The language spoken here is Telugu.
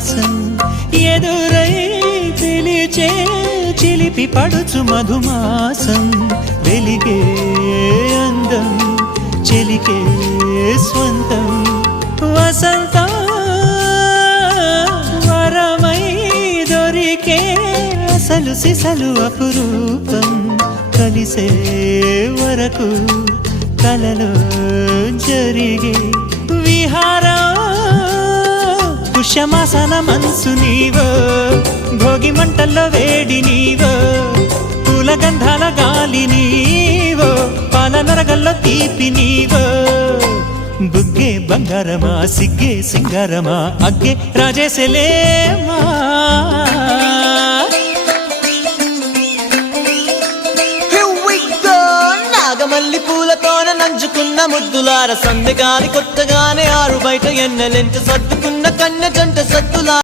విలాసం ఎదురై పిలిచే చిలిపి పడుచు మధుమాసం వెలిగే అందం చెలికే స్వంతం వసంతం వరమై దొరికే అసలు సిసలు అపురూపం కలిసే వరకు కలలో జరిగే విహారం పుష్యమాసన మనసు నీవో భోగి మంటల్లో వేడి నీవో పూల గంధాల గాలి నీవో పాల నరగల్లో తీపి నీవో బుగ్గే బంగారమా సిగ్గే సింగారమా అగ్గే రాజేసలేమా మల్లి పూలతోన నంచుకున్న ముద్దులార సందెగాలి కొట్టగానే ఆరు బయట ఎన్నెలెంట సర్దుకున్న కన్నె జంట సద్దులా